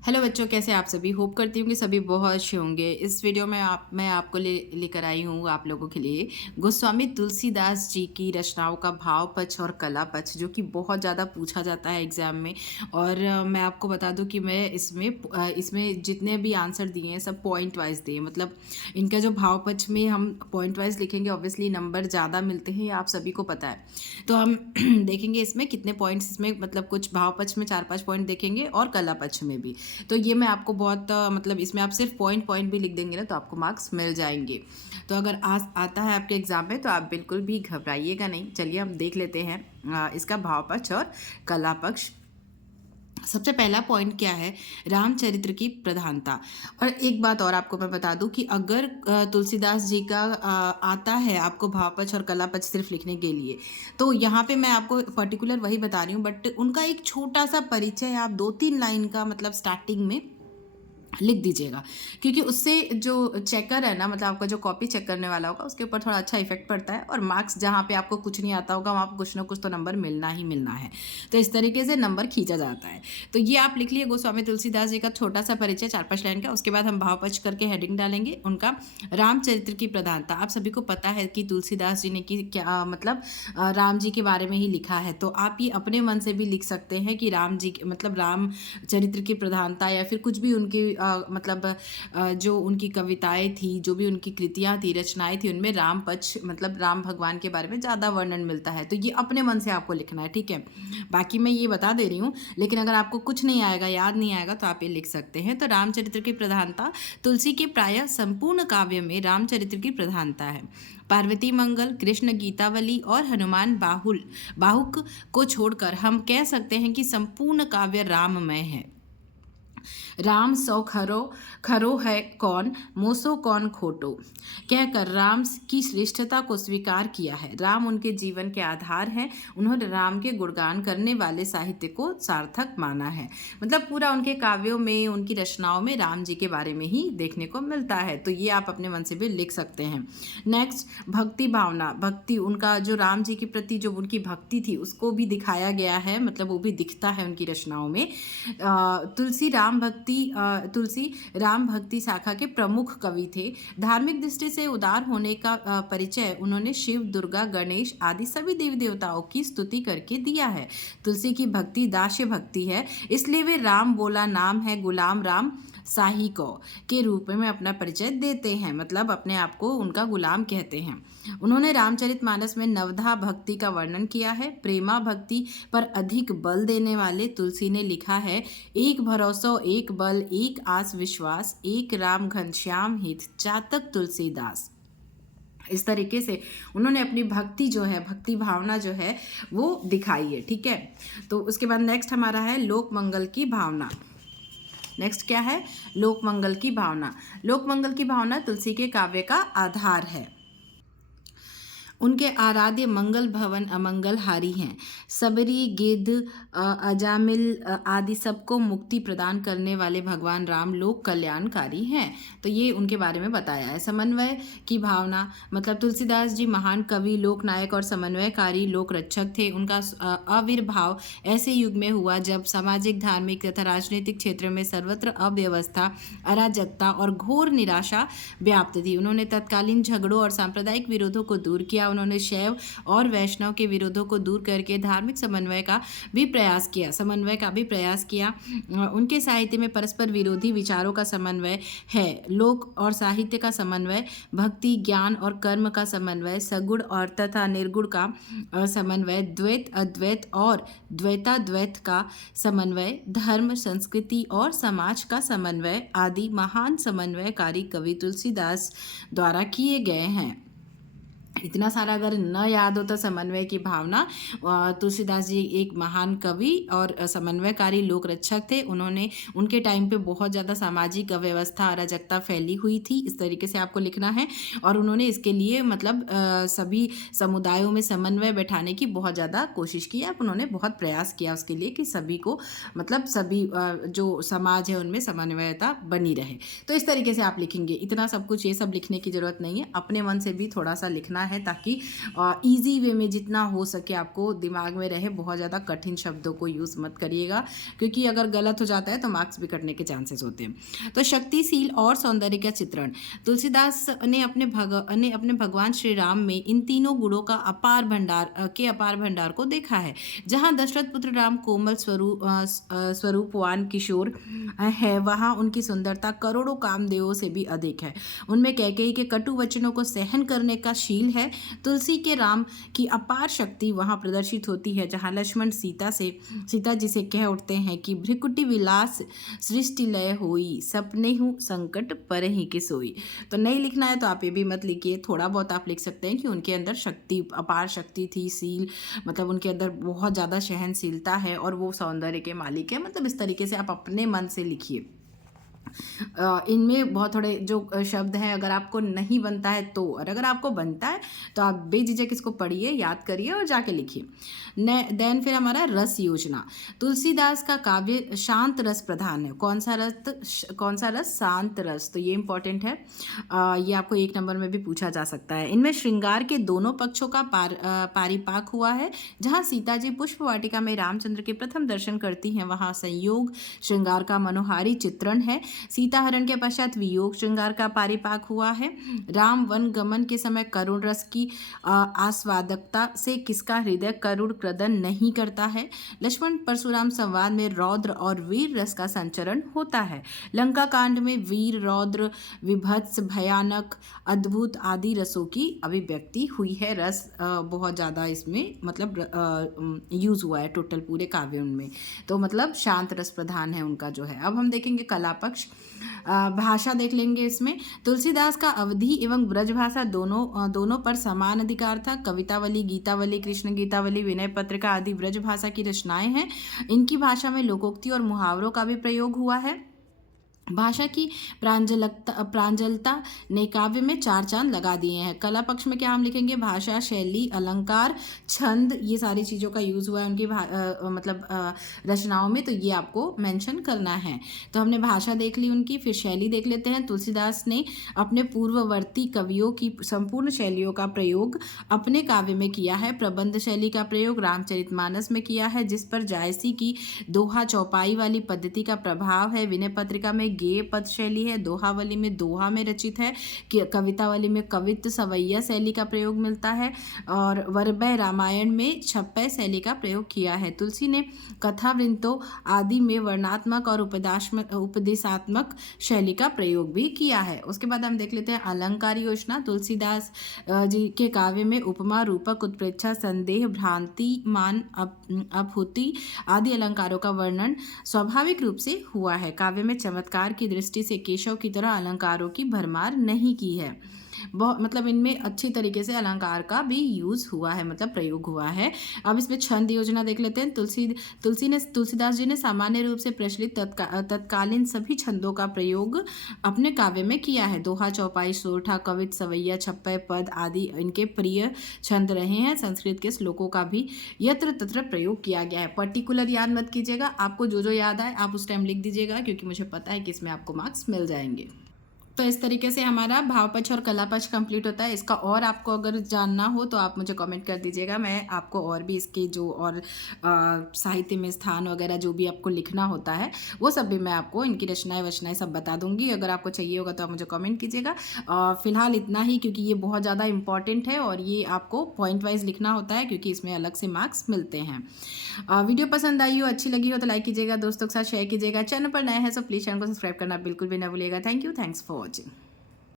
Hello बच्चों, कैसे आप सभी। होप करती हूँ कि सभी बहुत अच्छे होंगे। इस वीडियो में मैं आपको लेकर आई हूँ आप लोगों के लिए गोस्वामी तुलसीदास जी की रचनाओं का भाव पक्ष और कला पक्ष, जो कि बहुत ज़्यादा पूछा जाता है एग्जाम में। और मैं आपको बता दूँ कि मैं इसमें जितने भी आंसर दिए हैं सब पॉइंट वाइज दिए, मतलब इनका जो भाव पक्ष में हम पॉइंट वाइज लिखेंगे, ऑब्वियसली नंबर ज़्यादा मिलते हैं, ये आप सभी को पता है। तो हम देखेंगे इसमें कितने पॉइंट्स, इसमें मतलब कुछ भाव पक्ष में 4-5 पॉइंट देखेंगे और कला पक्ष में भी। तो ये मैं आपको बहुत मतलब इसमें आप सिर्फ पॉइंट पॉइंट भी लिख देंगे ना तो आपको मार्क्स मिल जाएंगे। तो अगर आता है आपके एग्जाम में तो आप बिल्कुल भी घबराइएगा नहीं। चलिए हम देख लेते हैं इसका भाव पक्ष और कला पक्ष। सबसे पहला पॉइंट क्या है, रामचरित्र की प्रधानता। और एक बात और आपको मैं बता दूं कि अगर तुलसीदास जी का आता है आपको भावपक्ष और कलापक्ष सिर्फ लिखने के लिए, तो यहाँ पे मैं आपको पर्टिकुलर वही बता रही हूँ, बट उनका एक छोटा सा परिचय आप 2-3 लाइन का मतलब स्टार्टिंग में लिख दीजिएगा, क्योंकि उससे जो चेकर है ना, मतलब आपका जो कॉपी चेक करने वाला होगा उसके ऊपर थोड़ा अच्छा इफेक्ट पड़ता है। और मार्क्स जहाँ पे आपको कुछ नहीं आता होगा वहाँ पर कुछ ना कुछ तो नंबर मिलना ही मिलना है। तो इस तरीके से नंबर खींचा जाता है। तो ये आप लिख लिए गोस्वामी तुलसीदास जी का छोटा सा परिचय 4-5 लाइन का। उसके बाद हम भावपक्ष करके हेडिंग डालेंगे उनका रामचरित्र की प्रधानता। आप सभी को पता है कि तुलसीदास जी ने कि क्या मतलब राम जी के बारे में ही लिखा है। तो आप ये अपने मन से भी लिख सकते हैं कि राम जी मतलब राम चरित्र की प्रधानता, या फिर कुछ भी उनकी मतलब जो उनकी कविताएं थी, जो भी उनकी कृतियां थी, रचनाएं थी, उनमें राम पक्ष मतलब राम भगवान के बारे में ज़्यादा वर्णन मिलता है। तो ये अपने मन से आपको लिखना है, ठीक है। बाकी मैं ये बता दे रही हूँ, लेकिन अगर आपको कुछ नहीं आएगा, याद नहीं आएगा, तो आप ये लिख सकते हैं। तो रामचरित्र की प्रधानता, तुलसी के प्रायः संपूर्ण काव्य में रामचरित्र की प्रधानता है। पार्वती मंगल, कृष्ण गीतावली और हनुमान बाहुक को छोड़कर हम कह सकते हैं कि संपूर्ण काव्य राममय है। राम सौ खरो है कौन, मोसो कौन खोटो, कहकर राम की श्रेष्ठता को स्वीकार किया है। राम उनके जीवन के आधार हैं। उन्होंने राम के गुणगान करने वाले साहित्य को सार्थक माना है। मतलब पूरा उनके काव्यों में, उनकी रचनाओं में राम जी के बारे में ही देखने को मिलता है। तो ये आप अपने मन से भी लिख सकते हैं। नेक्स्ट, भक्ति भावना। भक्ति, उनका जो राम जी के प्रति जो उनकी भक्ति थी उसको भी दिखाया गया है, मतलब वो भी दिखता है उनकी रचनाओं में। तुलसी राम भक्ति शाखा के प्रमुख कवि थे। धार्मिक दृष्टि से उदार होने का परिचय उन्होंने शिव, दुर्गा, गणेश आदि सभी देवी देवताओं की स्तुति करके दिया है। तुलसी की भक्ति दास्य भक्ति है, इसलिए वे राम बोला नाम है गुलाम राम साही को के रूप में अपना परिचय देते हैं, मतलब अपने आप को उनका गुलाम कहते हैं। उन्होंने रामचरितमानस में नवधा भक्ति का वर्णन किया है। प्रेमा भक्ति पर अधिक बल देने वाले तुलसी ने लिखा है, एक भरोसा एक बल, एक आस विश्वास, एक राम घनश्याम हित, चातक तुलसीदास। इस तरीके से उन्होंने अपनी भक्ति जो है, भक्ति भावना जो है वो दिखाई है, ठीक है। तो उसके बाद नेक्स्ट हमारा है लोक मंगल की भावना। नेक्स्ट क्या है, लोक मंगल की भावना। लोक मंगल की भावना तुलसी के काव्य का आधार है। उनके आराध्य मंगल भवन अमंगलहारी हैं। सबरी, गिद्ध, अजामिल आदि सबको मुक्ति प्रदान करने वाले भगवान राम लोक कल्याणकारी हैं। तो ये उनके बारे में बताया है। समन्वय की भावना, मतलब तुलसीदास जी महान कवि, लोकनायक और समन्वयकारी लोक रक्षक थे। उनका आविर्भाव ऐसे युग में हुआ जब सामाजिक, धार्मिक तथा राजनीतिक क्षेत्र में सर्वत्र अव्यवस्था, अराजकता और घोर निराशा व्याप्त थी। उन्होंने तत्कालीन झगड़ों और सांप्रदायिक विरोधों को दूर किया। उन्होंने शैव और वैष्णव के विरोधों को दूर करके धार्मिक समन्वय का भी प्रयास किया। उनके साहित्य में परस्पर विरोधी विचारों का समन्वय है, लोक और साहित्य का समन्वय, भक्ति, ज्ञान और कर्म का समन्वय, सगुण और तथा निर्गुण का समन्वय, द्वैत अद्वैत और द्वैताद्वैत का समन्वय, धर्म, संस्कृति और समाज का समन्वय आदि महान समन्वयकारी कवि तुलसीदास द्वारा किए गए हैं। इतना सारा अगर न याद हो तो समन्वय की भावना, तुलसीदास जी एक महान कवि और समन्वयकारी लोक रक्षक थे। उन्होंने उनके टाइम पे बहुत ज़्यादा सामाजिक अव्यवस्था, अराजकता फैली हुई थी, इस तरीके से आपको लिखना है। और उन्होंने इसके लिए मतलब सभी समुदायों में समन्वय बैठाने की बहुत ज़्यादा कोशिश की है। उन्होंने बहुत प्रयास किया उसके लिए कि सभी को, मतलब सभी जो समाज है उनमें समन्वयता बनी रहे। तो इस तरीके से आप लिखेंगे। इतना सब कुछ ये सब लिखने की ज़रूरत नहीं है, अपने मन से भी थोड़ा सा लिखना करना है ताकि ईजी वे में जितना हो सके आपको दिमाग में रहे। बहुत ज़्यादा कठिन शब्दों को यूज़ मत करिएगा, क्योंकि अगर गलत हो जाता है तो मार्क्स भी कटने के चांसेस होते हैं। तो शक्तिशील और सौंदर्य का चित्रण, तुलसीदास ने अपने भगवान श्री राम में इन तीनों गुणों का अपार भंडार को देखा है। जहाँ दशरथ पुत्र राम कोमल स्वरूपवान किशोर है, वहाँ उनकी सुंदरता करोड़ों कामदेवों से भी अधिक है। उनमें कैकेयी के कटु वचनों को सहन करने का शील है। तुलसी के राम की अपार शक्ति वहाँ प्रदर्शित होती है, जहाँ लक्ष्मण सीता जी से कह उठते हैं कि भ्रिकुटी विलास सृष्टि लय होई, सपने हूँ संकट पर ही कि सोई। तो नहीं लिखना है तो आप ये भी मत लिखिए, थोड़ा बहुत आप लिख सकते हैं कि उनके अंदर शक्ति, अपार शक्ति थी, मतलब उनके अंदर बहुत ज़्यादा सहनशीलता है और वो सौंदर्य के मालिक है। मतलब इस तरीके से आप अपने मन से लिखिए। इनमें बहुत थोड़े जो शब्द हैं, अगर आपको नहीं बनता है तो, और अगर आपको बनता है तो आप बेझिझक इसको पढ़िए, याद करिए और जाके लिखिए। देन फिर हमारा रस योजना। तुलसीदास का काव्य शांत रस प्रधान है। कौन सा रस? शांत रस। तो ये इंपॉर्टेंट है, ये आपको 1 नंबर में भी पूछा जा सकता है। इनमें श्रृंगार के दोनों पक्षों का पारिपाक हुआ है। जहाँ सीता जी पुष्प वाटिका में रामचंद्र के प्रथम दर्शन करती हैं, वहाँ संयोग श्रृंगार का मनोहारी चित्रण है। सीताहरण के पश्चात वियोग श्रृंगार का पारिपाक हुआ है। राम वन गमन के समय करुण रस की आस्वादकता से किसका हृदय करुण क्रदन नहीं करता है। लक्ष्मण परशुराम संवाद में रौद्र और वीर रस का संचरण होता है। लंका कांड में वीर, रौद्र, विभत्स, भयानक, अद्भुत आदि रसों की अभिव्यक्ति हुई है। रस बहुत ज़्यादा इसमें मतलब यूज़ हुआ है टोटल पूरे काव्य में। तो मतलब शांत रस प्रधान है उनका जो है। अब हम देखेंगे कला पक्ष। भाषा देख लेंगे इसमें। तुलसीदास का अवधी एवं ब्रज भाषा दोनों पर समान अधिकार था। कवितावली, गीतावली, कृष्ण गीतावली, विनय पत्रिका आदि ब्रज भाषा की रचनाएं हैं। इनकी भाषा में लोकोक्ति और मुहावरों का भी प्रयोग हुआ है। भाषा की प्रांजलता ने काव्य में 4 चांद लगा दिए हैं। कला पक्ष में क्या हम लिखेंगे? भाषा, शैली, अलंकार, छंद, ये सारी चीज़ों का यूज़ हुआ है उनकी रचनाओं में, तो ये आपको मेंशन करना है। तो हमने भाषा देख ली उनकी, फिर शैली देख लेते हैं। तुलसीदास ने अपने पूर्ववर्ती कवियों की संपूर्ण शैलियों का प्रयोग अपने काव्य में किया है। प्रबंध शैली का प्रयोग रामचरितमानस में किया है, जिस पर जायसी की दोहा चौपाई वाली पद्धति का प्रभाव है। विनय पत्रिका में गेय पद शैली है। दोहावली में दोहा में रचित है। कवितावली में कवित्व सवैया शैली का प्रयोग मिलता है, और वरबय रामायण में छप्पय शैली का प्रयोग किया है। तुलसी ने कथा वृंतों आदि में वर्णात्मक और उपदेशात्मक शैली का प्रयोग भी किया है। उसके बाद हम देख लेते हैं अलंकार योजना। तुलसीदास जी के काव्य में उपमा, रूपक, उत्प्रेक्षा, संदेह, भ्रांति, मान, अपहुति आदि अलंकारों का वर्णन स्वाभाविक रूप से हुआ है। काव्य में चमत्कार की दृष्टि से केशव की तरह अलंकारों की भरमार नहीं की है। बहुत मतलब इनमें अच्छी तरीके से अलंकार का भी यूज़ हुआ है, मतलब प्रयोग हुआ है। अब इसमें छंद योजना देख लेते हैं। तुलसीदास जी ने सामान्य रूप से प्रचलित तत्कालीन सभी छंदों का प्रयोग अपने काव्य में किया है। दोहा, चौपाई, सोरठा, कवित्व, सवैया, छप्पय पद आदि इनके प्रिय छंद रहे हैं। संस्कृत के श्लोकों का भी यत्र तत्र प्रयोग किया गया है। पर्टिकुलर याद मत कीजिएगा, आपको जो जो याद आए आप उस टाइम लिख दीजिएगा, क्योंकि मुझे पता है कि इसमें आपको मार्क्स मिल जाएंगे। तो इस तरीके से हमारा भाव पक्ष और कला पक्ष कंप्लीट होता है। इसका और आपको अगर जानना हो तो आप मुझे कमेंट कर दीजिएगा, मैं आपको और भी इसके जो और साहित्य में स्थान वगैरह जो भी आपको लिखना होता है वो सब भी मैं आपको इनकी रचनाएं सब बता दूंगी। अगर आपको चाहिए होगा तो आप मुझे कमेंट कीजिएगा। फिलहाल इतना ही, क्योंकि ये बहुत ज़्यादा इंपॉर्टेंट है और ये आपको पॉइंट वाइज लिखना होता है, क्योंकि इसमें अलग से मार्क्स मिलते हैं। वीडियो पसंद आई हो, अच्छी लगी हो तो लाइक कीजिएगा, दोस्तों के साथ शेयर कीजिएगा। चैनल पर नए हैं तो प्लीज़ चैनल को सब्सक्राइब करना बिल्कुल भी ना भूलिएगा। Thank you, thanks for watching.